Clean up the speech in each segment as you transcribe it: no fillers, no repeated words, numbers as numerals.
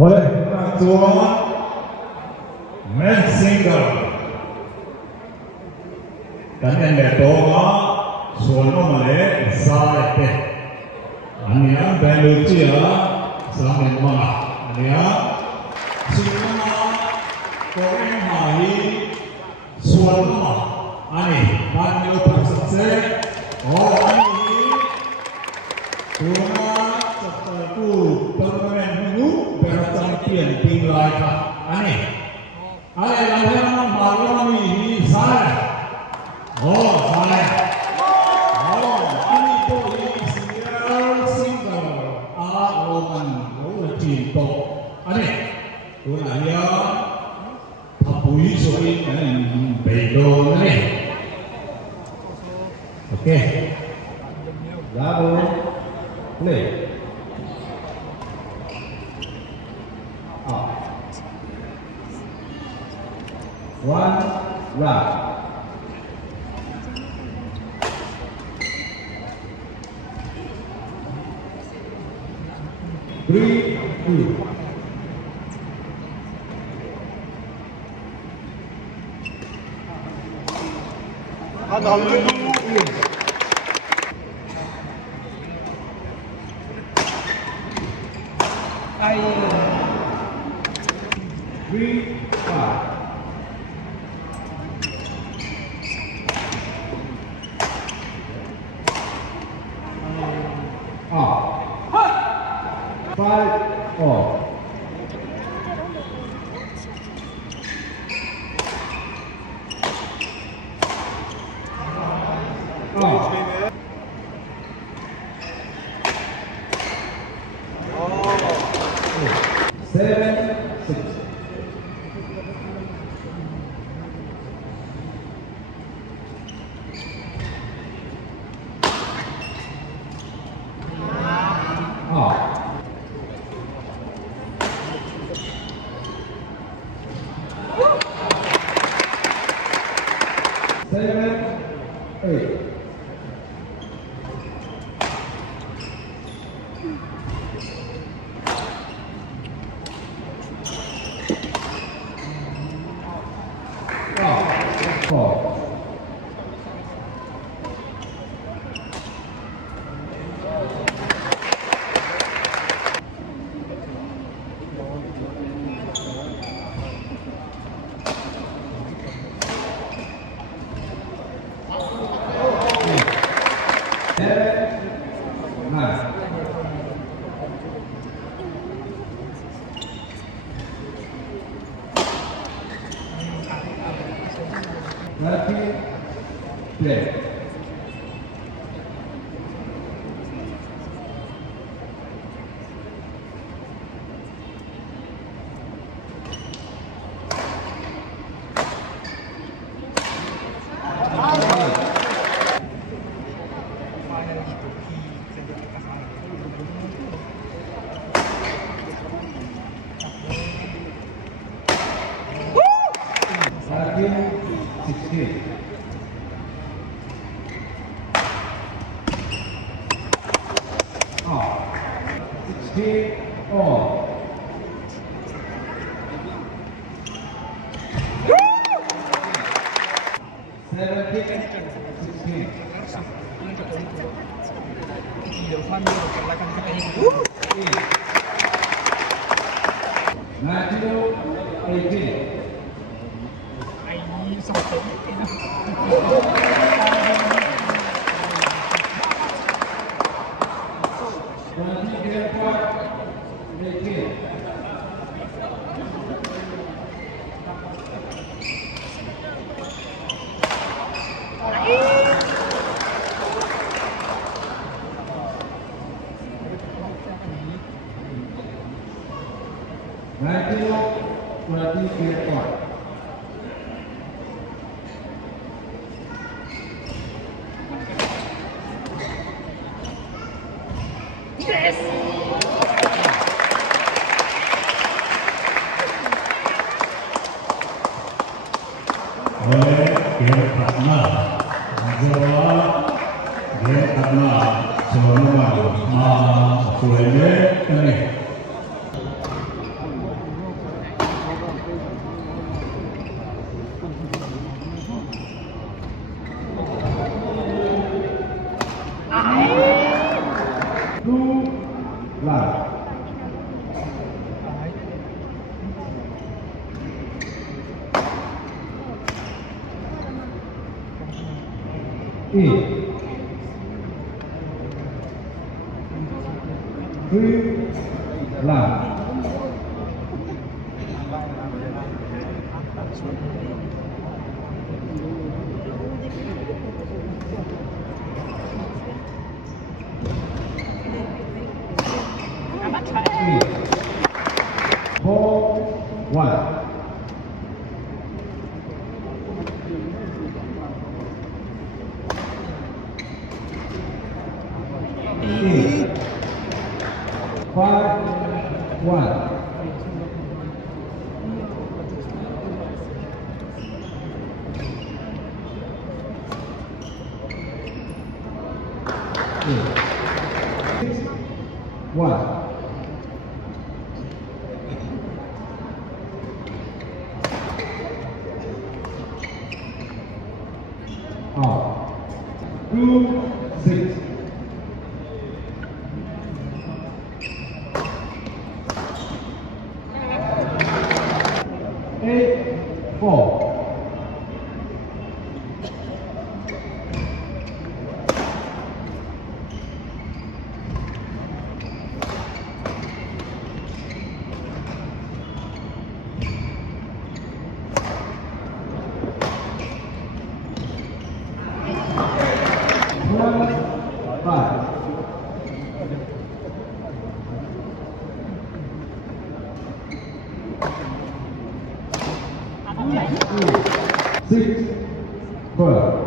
oleh Ketua Men Single dan yang berdoa suara malai sahaja. Ania Belucia selamat malam. Ania semua korang hari suara ani dan bersaksi. Oh ani Tuna satu turnamen minggu bercampion tim lain. Ani lawan malam ini saya. Oh saya. Oh ini tuh single Roman tim to. Ani Tuna dia Papui soin bedo ni. Okay. Lalu play. One round. Three, two. Ada dulu. Three, five. Five, all. Seven, six. Seven, eight. Four. Play. 16. Off. 16 on. National 18. Yes! Oleh game karena jawab game karena semua kuenya ini love. 8, 3, love. 8, 4, 1. 8, 5, 1. 6, 1. 2, 6. 8, 4. 5. 6, 12.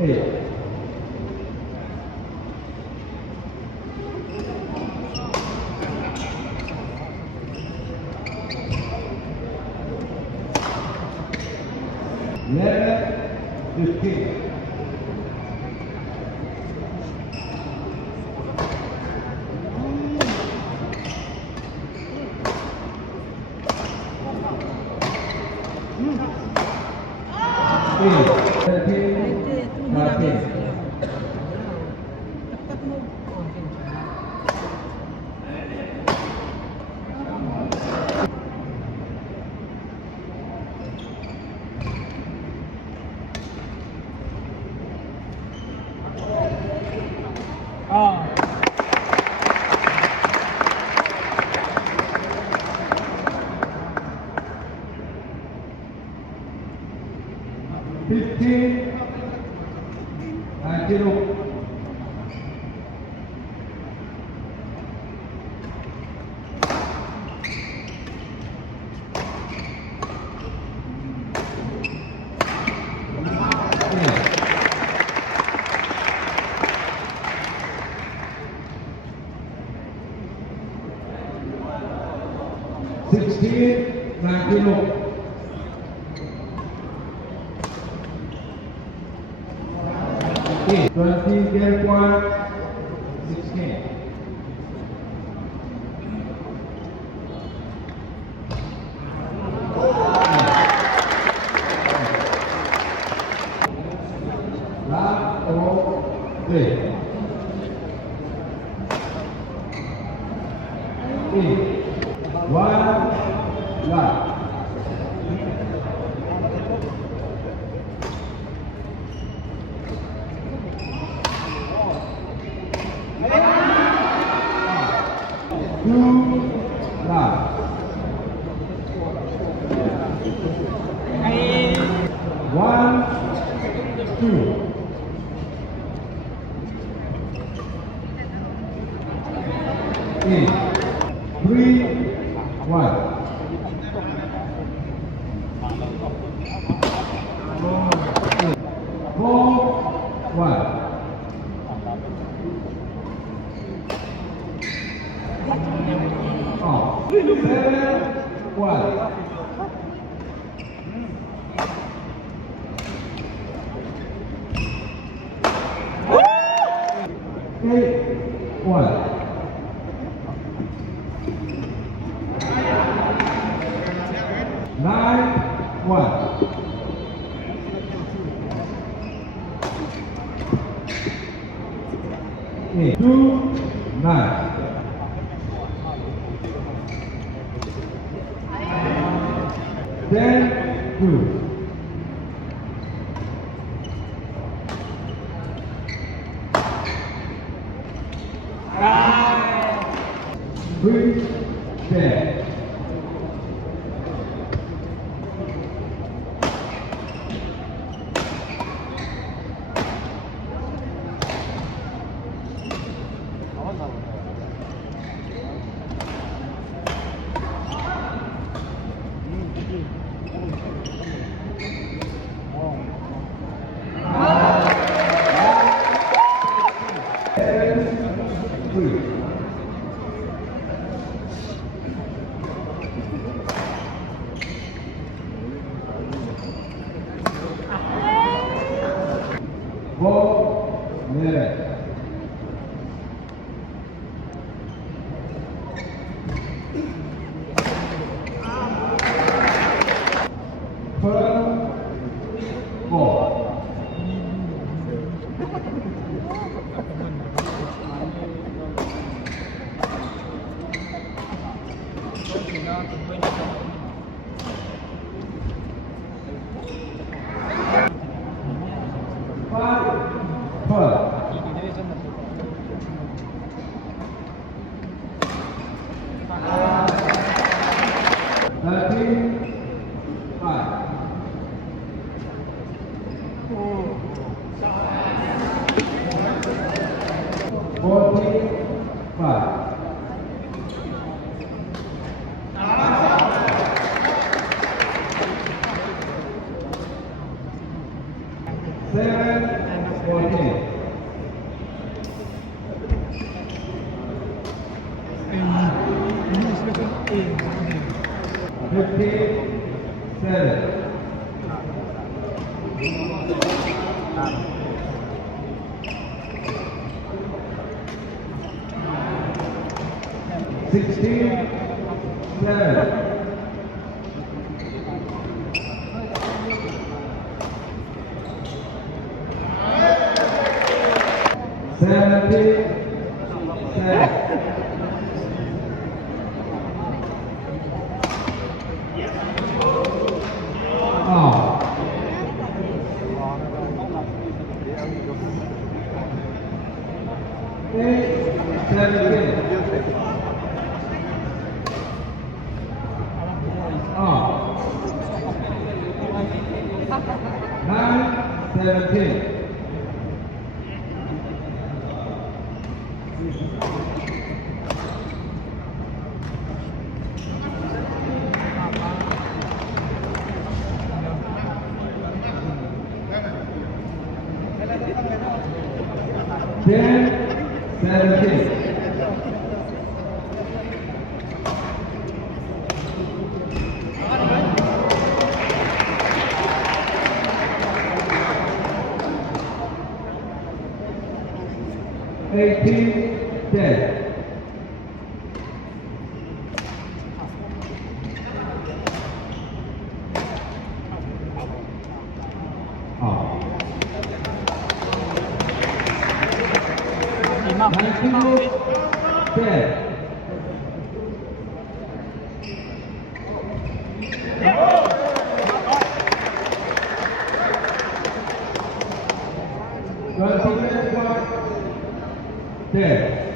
8. 11, 15. 13, 14. 15, 0. 16, 90. 20, get 1, 16. 3. 1, love. 2, love. 1, 2. 8, 3, 1. 4, 1. 7, 1. 8, 1. 9-1. Eight, 2-9. 10-2. Three, 10. Three. Four, 11. First, 4. Five, 12. 13-5. 14-5. 7-14. 15-7. 16-7. 17-7. 9-17. 10-17. 18-10. 19-10. 20-10.